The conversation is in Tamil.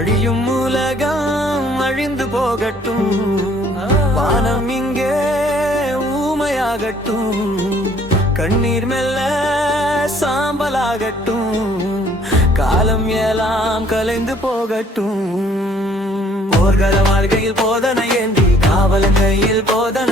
அழியும் உலகம் அழிந்து போகட்டும், வானம் இங்கே ஊமையாகட்டும், கண்ணீர் மெல்ல சாம்பலாகட்டும், காலம் எல்லாம் கலைந்து போகட்டும். போர்க்கள வாழ்க்கையில் போதனை ஏந்தி காவலன் கையில் போதனை